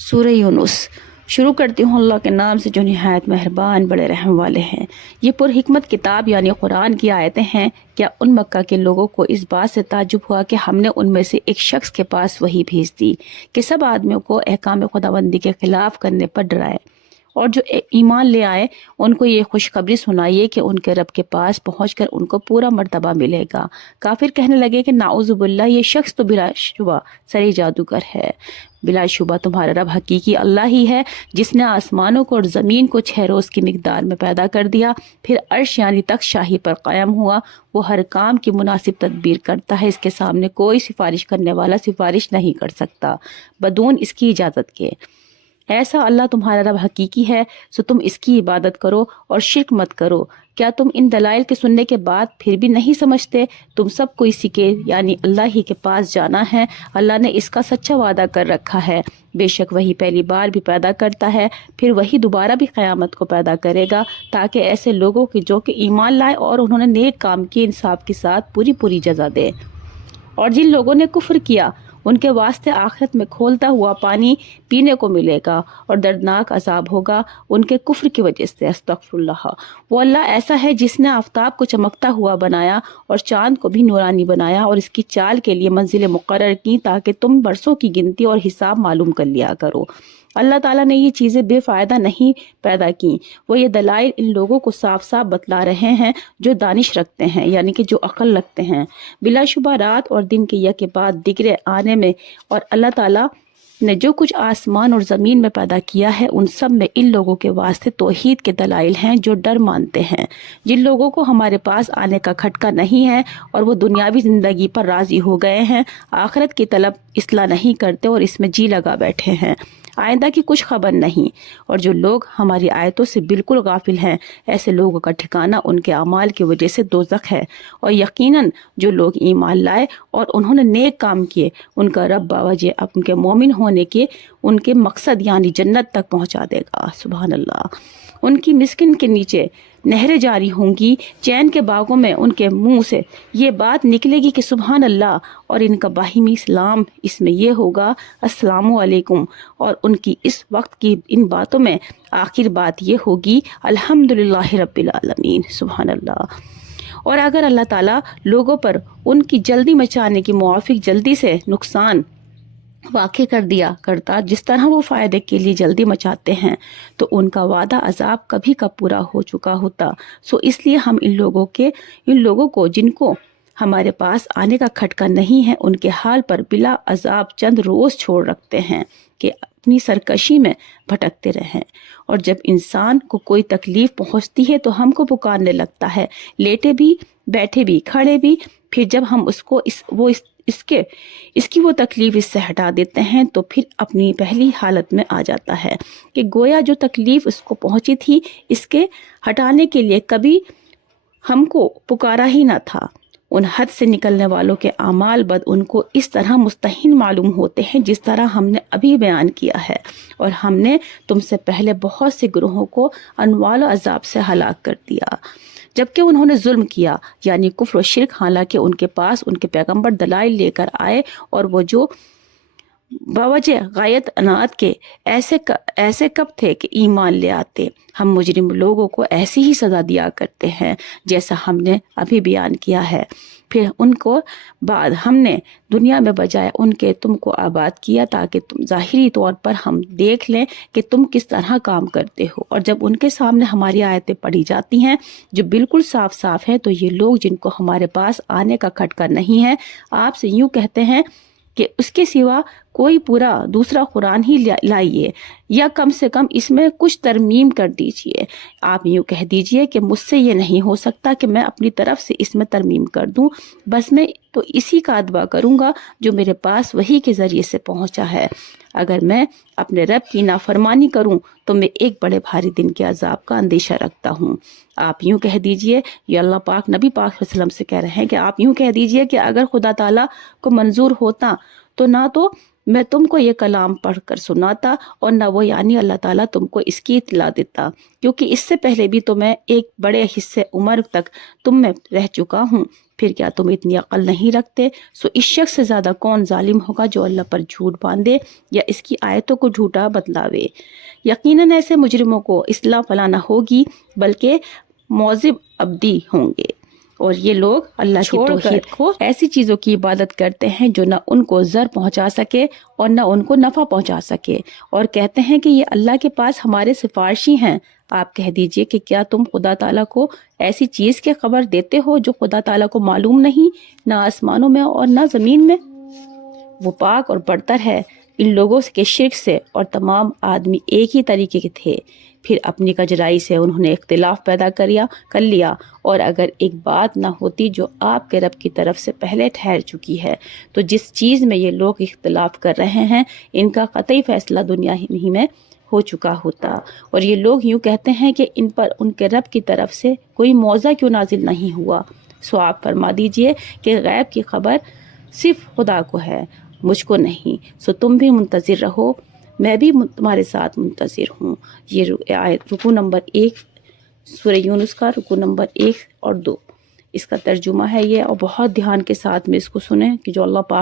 سورہ یونس شروع کرتی ہوں اللہ کے نام سے جو نہایت مہربان بڑے رحم والے ہیں۔ یہ پرحکمت کتاب یعنی قرآن کی آیتیں ہیں۔ کیا ان مکہ کے لوگوں کو اس بات سے تعجب ہوا کہ ہم نے ان میں سے ایک شخص کے پاس وحی بھیج دی کہ سب آدمیوں کو احکام خداوندی کے خلاف کرنے پر ڈرائے، اور جو ایمان لے آئے ان کو یہ خوشخبری سنائیے کہ ان کے رب کے پاس پہنچ کر ان کو پورا مرتبہ ملے گا۔ کافر کہنے لگے کہ نعوذ باللہ، یہ شخص تو بلا شبہ سری جادوگر ہے۔ بلا شبہ تمہارا رب حقیقی اللہ ہی ہے جس نے آسمانوں کو اور زمین کو 6 روز کی مقدار میں پیدا کر دیا، پھر عرش یعنی تخت شاہی پر قائم ہوا۔ وہ ہر کام کی مناسب تدبیر کرتا ہے، اس کے سامنے کوئی سفارش کرنے والا سفارش نہیں کر سکتا بدون اس کی اجازت کے۔ ایسا اللہ تمہارا رب حقیقی ہے، سو تم اس کی عبادت کرو اور شرک مت کرو۔ کیا تم ان دلائل کے سننے کے بعد پھر بھی نہیں سمجھتے؟ تم سب کو اسی کے یعنی اللہ ہی کے پاس جانا ہے۔ اللہ نے اس کا سچا وعدہ کر رکھا ہے۔ بے شک وہی پہلی بار بھی پیدا کرتا ہے، پھر وہی دوبارہ بھی قیامت کو پیدا کرے گا، تاکہ ایسے لوگوں کی جو کہ ایمان لائے اور انہوں نے نیک کام کیے انصاف کے ساتھ پوری جزا دے۔ اور جن لوگوں نے کفر کیا ان کے واسطے آخرت میں کھولتا ہوا پانی پینے کو ملے گا اور دردناک عذاب ہوگا ان کے کفر کی وجہ سے۔ استغفر اللہ۔ وہ اللہ ایسا ہے جس نے آفتاب کو چمکتا ہوا بنایا اور چاند کو بھی نورانی بنایا اور اس کی چال کے لیے منزلیں مقرر کی تاکہ تم برسوں کی گنتی اور حساب معلوم کر لیا کرو۔ اللہ تعالیٰ نے یہ چیزیں بے فائدہ نہیں پیدا کی، وہ یہ دلائل ان لوگوں کو صاف صاف بتلا رہے ہیں جو دانش رکھتے ہیں، یعنی کہ جو عقل رکھتے ہیں۔ بلا شبہ رات اور دن کے یک بعد دیگرے آنے میں اور اللہ تعالیٰ نے جو کچھ آسمان اور زمین میں پیدا کیا ہے ان سب میں ان لوگوں کے واسطے توحید کے دلائل ہیں جو ڈر مانتے ہیں، جن لوگوں کو ہمارے پاس آنے کا کھٹکا نہیں ہے اور وہ دنیاوی زندگی پر راضی ہو گئے ہیں، آخرت کی طلب اصلاح نہیں کرتے اور اس میں جی لگا بیٹھے ہیں، آئندہ کی کچھ خبر نہیں۔ اور جو لوگ ہماری آیتوں سے بالکل غافل ہیں، ایسے لوگوں کا ٹھکانہ ان کے اعمال کی وجہ سے دوزخ ہے۔ اور یقیناً جو لوگ ایمان لائے اور انہوں نے نیک کام کیے ان کا رب باوجہ ان کے مومن ہونے کے ان کے مقصد یعنی جنت تک پہنچا دے گا۔ سبحان اللہ۔ ان کی مسکن کے نیچے نہریں جاری ہوں گی، چین کے باغوں میں ان کے منہ سے یہ بات نکلے گی کہ سبحان اللہ، اور ان کا باہمی سلام اس میں یہ ہوگا السلام علیکم، اور ان کی اس وقت کی ان باتوں میں آخر بات یہ ہوگی الحمدللہ رب العالمین۔ سبحان اللہ۔ اور اگر اللہ تعالیٰ لوگوں پر ان کی جلدی مچانے کی موافق جلدی سے نقصان واقع کر دیا کرتا جس طرح وہ فائدے کے لیے جلدی مچاتے ہیں، تو ان کا وعدہ عذاب کبھی کا پورا ہو چکا ہوتا۔ سو اس لیے ہم ان لوگوں کو جن کو ہمارے پاس آنے کا کھٹکا نہیں ہے ان کے حال پر بلا عذاب چند روز چھوڑ رکھتے ہیں کہ اپنی سرکشی میں بھٹکتے رہیں۔ اور جب انسان کو کوئی تکلیف پہنچتی ہے تو ہم کو پکارنے لگتا ہے، لیٹے بھی، بیٹھے بھی، کھڑے بھی۔ پھر جب ہم اس کی وہ تکلیف اس سے ہٹا دیتے ہیں تو پھر اپنی پہلی حالت میں آ جاتا ہے کہ گویا جو تکلیف اس کو پہنچی تھی اس کے ہٹانے کے لیے کبھی ہم کو پکارا ہی نہ تھا۔ ان حد سے نکلنے والوں کے اعمال بد ان کو اس طرح مستحیل معلوم ہوتے ہیں جس طرح ہم نے ابھی بیان کیا ہے، اور ہم نے تم سے پہلے بہت سے گروہوں کو انواع و عذاب سے ہلاک کر دیا جبکہ انہوں نے ظلم کیا یعنی کفر و شرک، حالانکہ ان کے پاس ان کے پیغمبر دلائل لے کر آئے اور وہ جو باوجہ غایت عناد کے ایسے کب تھے کہ ایمان لے آتے۔ ہم مجرم لوگوں کو ایسی ہی سزا دیا کرتے ہیں جیسا ہم نے ابھی بیان کیا ہے۔ پھر ان کو بعد ہم نے دنیا میں بجائے ان کے تم کو آباد کیا تاکہ تم ظاہری طور پر ہم دیکھ لیں کہ تم کس طرح کام کرتے ہو۔ اور جب ان کے سامنے ہماری آیتیں پڑھی جاتی ہیں جو بالکل صاف ہیں تو یہ لوگ جن کو ہمارے پاس آنے کا کھٹکا نہیں ہے آپ سے یوں کہتے ہیں کہ اس کے سوا کوئی پورا دوسرا قرآن ہی لائیے، یا کم سے کم اس میں کچھ ترمیم کر دیجئے۔ آپ یوں کہہ دیجئے کہ مجھ سے یہ نہیں ہو سکتا کہ میں اپنی طرف سے اس میں ترمیم کر دوں، بس میں تو اسی کا اتباع کروں گا جو میرے پاس وحی کے ذریعے سے پہنچا ہے۔ اگر میں اپنے رب کی نافرمانی کروں تو میں ایک بڑے بھاری دن کے عذاب کا اندیشہ رکھتا ہوں۔ آپ یوں کہہ دیجئے، یہ اللہ پاک نبی پاک صلی اللہ علیہ وسلم سے کہہ رہے ہیں کہ آپ یوں کہہ دیجئے کہ اگر خدا تعالیٰ کو منظور ہوتا تو نہ تو میں تم کو یہ کلام پڑھ کر سناتا اور نہ وہ یعنی اللہ تعالیٰ تم کو اس کی اطلاع دیتا، کیونکہ اس سے پہلے بھی تو میں ایک بڑے حصے عمر تک تم میں رہ چکا ہوں، پھر کیا تم اتنی عقل نہیں رکھتے؟ سو اس شخص سے زیادہ کون ظالم ہوگا جو اللہ پر جھوٹ باندھے یا اس کی آیتوں کو جھوٹا بتلاوے؟ یقیناً ایسے مجرموں کو اصلاح فلا نہ ہوگی بلکہ معذب ابدی ہوں گے، اور یہ لوگ اللہ کی توحید کو ایسی چیزوں کی عبادت کرتے ہیں جو نہ ان کو ضر پہنچا سکے اور نہ ان کو نفع پہنچا سکے، اور کہتے ہیں کہ یہ اللہ کے پاس ہمارے سفارشی ہیں۔ آپ کہہ دیجئے کہ کیا تم خدا تعالیٰ کو ایسی چیز کی خبر دیتے ہو جو خدا تعالیٰ کو معلوم نہیں، نہ آسمانوں میں اور نہ زمین میں؟ وہ پاک اور برتر ہے ان لوگوں کے شرک سے، اور تمام آدمی ایک ہی طریقے کے تھے، پھر اپنی کجرائی سے انہوں نے اختلاف پیدا کر لیا، اور اگر ایک بات نہ ہوتی جو آپ کے رب کی طرف سے پہلے ٹھہر چکی ہے، تو جس چیز میں یہ لوگ اختلاف کر رہے ہیں ان کا قطعی فیصلہ دنیا ہی میں ہو چکا ہوتا۔ اور یہ لوگ یوں کہتے ہیں کہ ان پر ان کے رب کی طرف سے کوئی معجزہ کیوں نازل نہیں ہوا؟ سو آپ فرما دیجئے کہ غیب کی خبر صرف خدا کو ہے، مجھ کو نہیں۔ سو تم بھی منتظر رہو، میں بھی تمہارے ساتھ منتظر ہوں۔ یہ آیت رکوع نمبر 1 سورہ یونس کا رکوع نمبر 1 اور 2، اس کا ترجمہ ہے یہ، اور بہت دھیان کے ساتھ میں اس کو سنیں کہ جو اللہ پاک